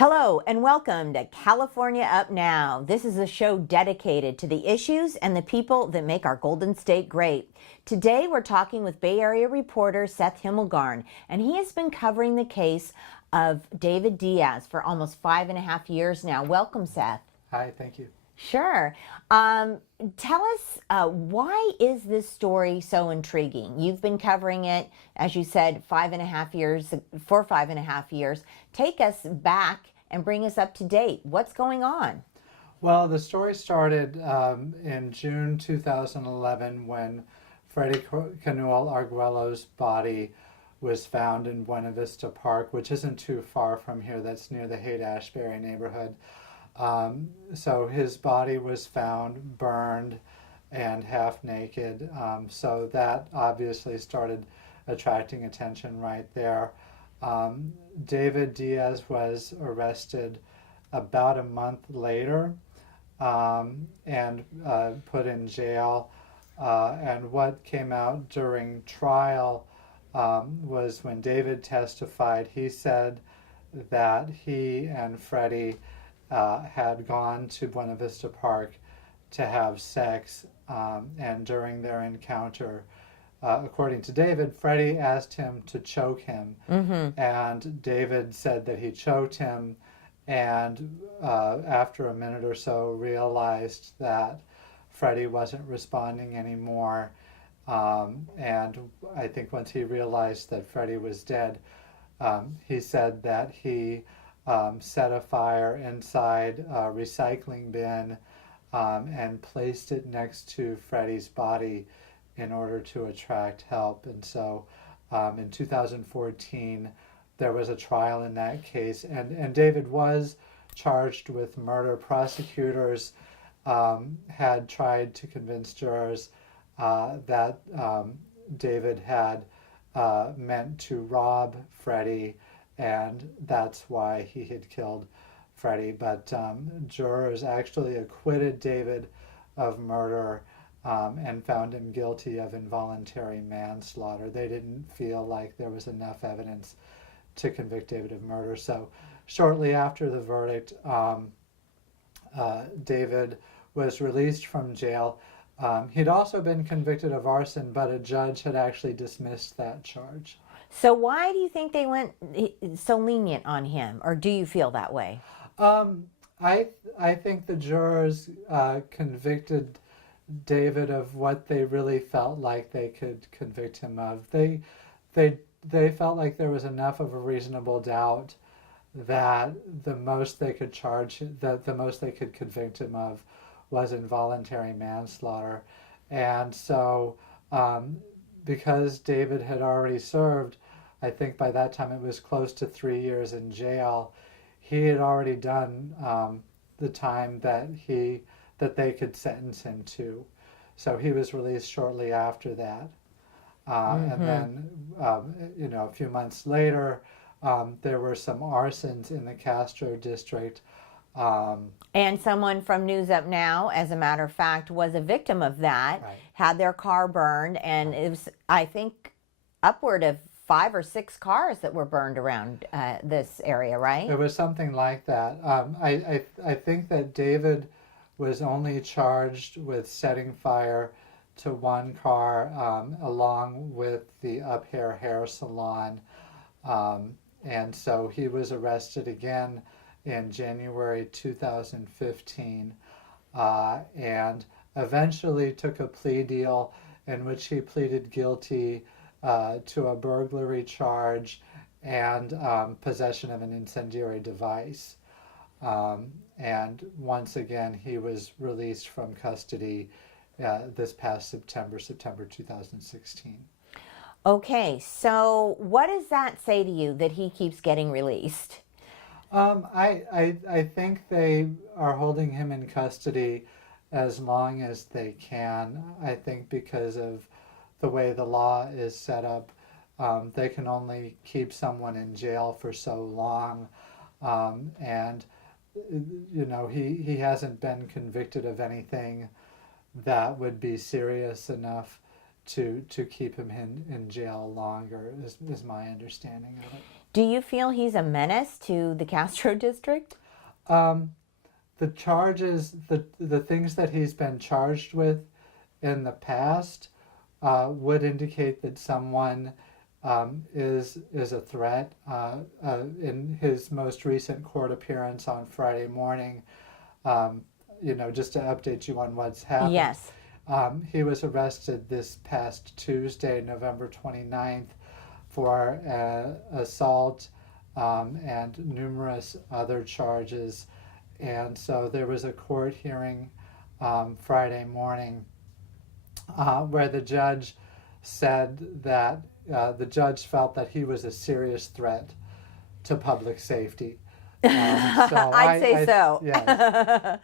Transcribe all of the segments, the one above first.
Hello and welcome to California Up Now. This is a show dedicated to the issues and the people that make our Golden State great. Today we're talking with Bay Area reporter Seth Hemmelgarn, and he has been covering the case of David Diaz for almost 5.5 years now. Welcome, Seth. Hi, thank you. Sure. Tell us, why is this story so intriguing? You've been covering it, as you said, 5.5 years, for 5.5 years. Take us back and bring us up to date. What's going on? Well, the story started in June 2011 when Freddie Canuel Arguello's body was found in Buena Vista Park, which isn't too far from here. That's near the Haight-Ashbury neighborhood. So his body was found burned and half naked. So that obviously started attracting attention right there. David Diaz was arrested about a month later and put in jail. And what came out during trial was when David testified, he said that he and Freddie had gone to Buena Vista Park to have sex, and during their encounter, according to David, Freddie asked him to choke him, and David said that he choked him, and after a minute or so realized that Freddie wasn't responding anymore, and I think once he realized that Freddie was dead, he said that he set a fire inside a recycling bin and placed it next to Freddie's body in order to attract help. And so in 2014, there was a trial in that case, and David was charged with murder. Prosecutors had tried to convince jurors that David had meant to rob Freddie, and that's why he had killed Freddie. But jurors actually acquitted David of murder and found him guilty of involuntary manslaughter. They didn't feel like there was enough evidence to convict David of murder. So shortly after the verdict, David was released from jail. He'd also been convicted of arson, but a judge had actually dismissed that charge. So why do you think they went so lenient on him, or do you feel that way? I think the jurors convicted David of what they really felt like they could convict him of. They felt like there was enough of a reasonable doubt that the most they could the most they could convict him of was involuntary manslaughter. And so because David had already served, I think by that time it was close to 3 years in jail, he had already done the time that they could sentence him to. So he was released shortly after that. And then, a few months later, there were some arsons in the Castro district. And someone from News Up Now, as a matter of fact, was a victim of that, Right. had their car burned, and it was, I think, upward of 5 or 6 cars that were burned around this area, right? It was something like that. I think that David was only charged with setting fire to one car along with the Up Hair salon. And so he was arrested again in January 2015 and eventually took a plea deal in which he pleaded guilty to a burglary charge and possession of an incendiary device. And once again, he was released from custody this past September 2016. Okay, so what does that say to you that he keeps getting released? I think they are holding him in custody as long as they can. I think because of the way the law is set up, they can only keep someone in jail for so long. And, he hasn't been convicted of anything that would be serious enough to keep him in jail longer is my understanding of it. Do you feel he's a menace to the Castro district? The charges, the things that he's been charged with in the past would indicate that someone is a threat. In his most recent court appearance on Friday morning, just to update you on what's happened. Yes. He was arrested this past Tuesday, November 29th, for assault and numerous other charges. And so there was a court hearing Friday morning where the judge said that the judge felt that he was a serious threat to public safety. I'd say so. Yes.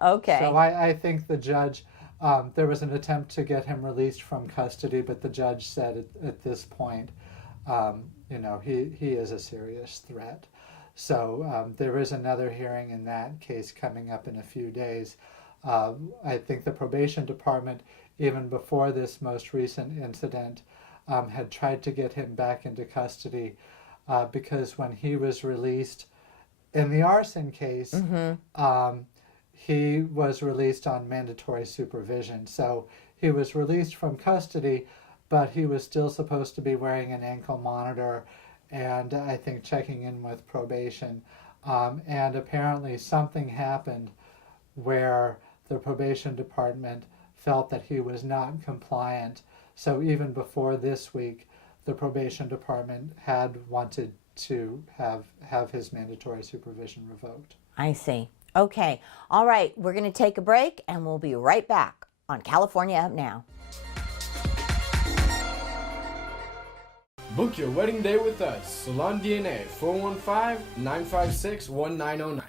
Okay. So I think the judge, there was an attempt to get him released from custody, but the judge said at this point, he is a serious threat. So there is another hearing in that case coming up in a few days. I think the probation department, even before this most recent incident, had tried to get him back into custody because when he was released in the arson case, he was released on mandatory supervision. So he was released from custody, but he was still supposed to be wearing an ankle monitor and I think checking in with probation. And apparently something happened where the probation department felt that he was not compliant. So even before this week, the probation department had wanted to have his mandatory supervision revoked. I see. Okay. All right. We're going to take a break and we'll be right back on California Up Now. Book your wedding day with us. Salon DNA, 415-956-1909.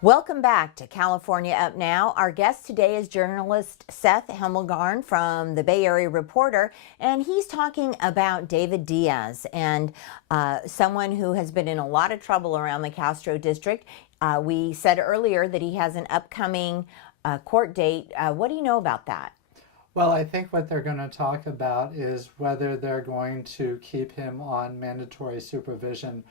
Welcome back to California Up Now. Our guest today is journalist Seth Hemmelgarn from the Bay Area Reporter, and he's talking about David Diaz, and someone who has been in a lot of trouble around the Castro district. We said earlier that he has an upcoming court date. What do you know about that? Well, I think what they're going to talk about is whether they're going to keep him on mandatory supervision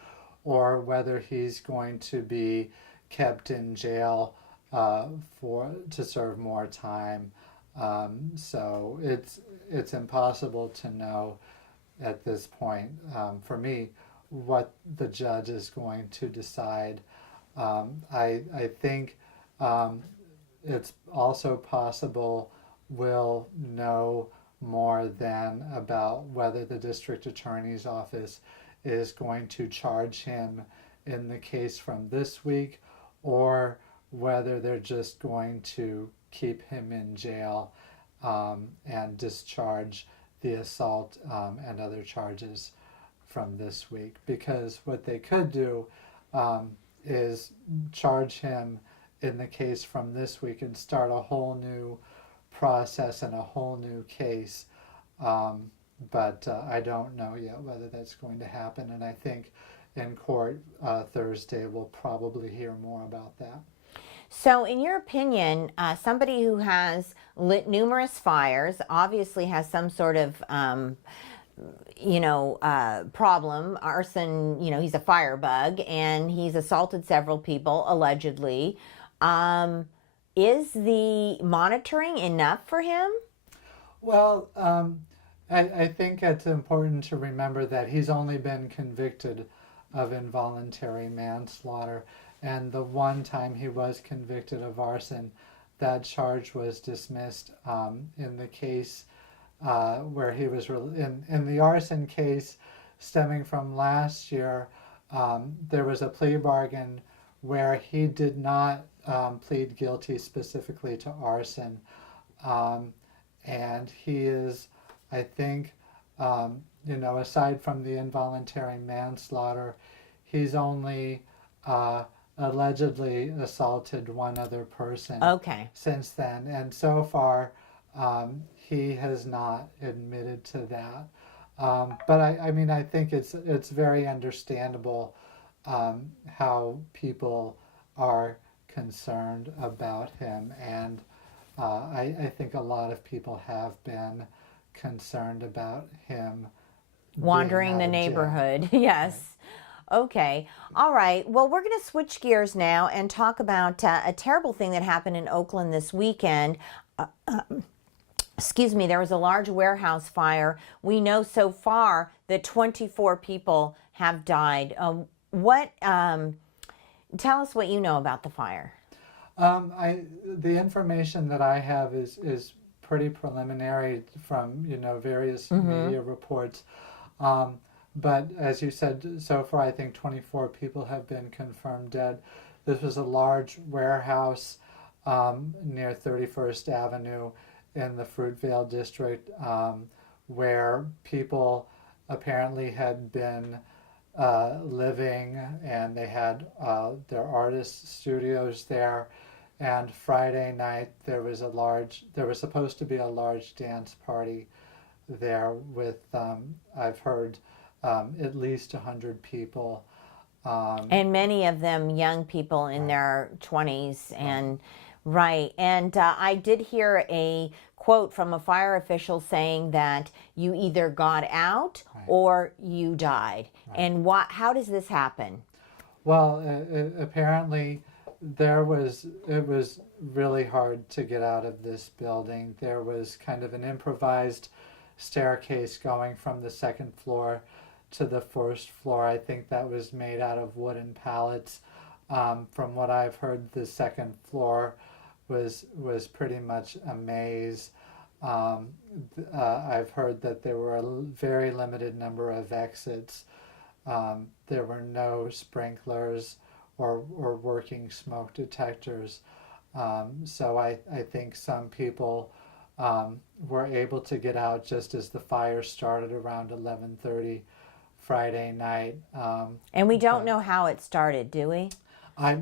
or whether he's going to be kept in jail to serve more time. So it's impossible to know at this point for me what the judge is going to decide. I think it's also possible we'll know more then about whether the district attorney's office is going to charge him in the case from this week, or whether they're just going to keep him in jail and discharge the assault and other charges from this week. Because what they could do is charge him in the case from this week and start a whole new process and a whole new case. But I don't know yet whether that's going to happen, and I think in court Thursday we'll probably hear more about that. So in your opinion, somebody who has lit numerous fires, obviously has some sort of problem, arson, he's a firebug, and he's assaulted several people, allegedly. Is the monitoring enough for him? Well, I think it's important to remember that he's only been convicted of involuntary manslaughter, and the one time he was convicted of arson, that charge was dismissed. In the case where he was in the arson case stemming from last year, there was a plea bargain where he did not plead guilty specifically to arson, and he is, I think, aside from the involuntary manslaughter, he's only allegedly assaulted one other person since then. And so far, he has not admitted to that. But I mean, I think it's very understandable how people are concerned about him, and I think a lot of people have been concerned about him Wandering being the out of jail. neighborhood. Yes. Okay. All right. Well, we're going to switch gears now and talk about a terrible thing that happened in Oakland this weekend. Excuse me, there was a large warehouse fire. We know so far that 24 people have died. Tell us what you know about the fire. The information that I have is pretty preliminary from various media reports. But as you said, so far I think 24 people have been confirmed dead. This was a large warehouse near 31st Avenue in the Fruitvale district, where people apparently had been living, and they had their artist studios there. And Friday night there was supposed to be a large dance party there with I've heard at least 100 people. And many of them young people in their 20s. And right. And I did hear a quote from a fire official saying that you either got out or you died. And how does this happen? Well, apparently it was really hard to get out of this building. There was kind of an improvised staircase going from the second floor to the first floor. I think that was made out of wooden pallets. From what I've heard, the second floor was pretty much a maze. I've heard that there were a very limited number of exits. There were no sprinklers or working smoke detectors. So I think some people were able to get out just as the fire started around 11:30 Friday night. And we don't know how it started, do we? I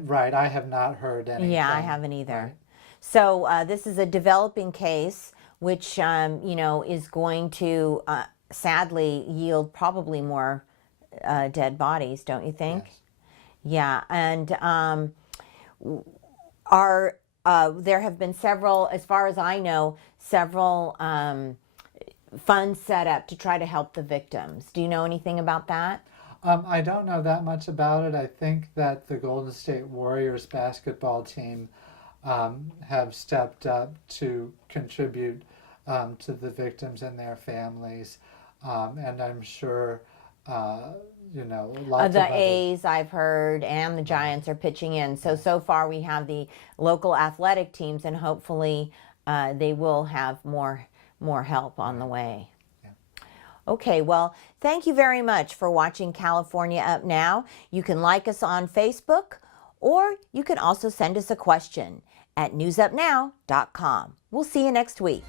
have not heard anything. Yeah, I haven't either. Right. So this is a developing case, which is going to sadly yield probably more dead bodies, don't you think? Yes. Yeah, and there have been several, as far as I know, several funds set up to try to help the victims. Do you know anything about that? I don't know that much about it. I think that the Golden State Warriors basketball team have stepped up to contribute to the victims and their families, and I'm sure lots The of others. A's, I've heard, and the Giants are pitching in. So far we have the local athletic teams, and hopefully they will have more help on the way. Yeah. Okay, well, thank you very much for watching California Up Now. You can like us on Facebook, or you can also send us a question at newsupnow.com. We'll see you next week.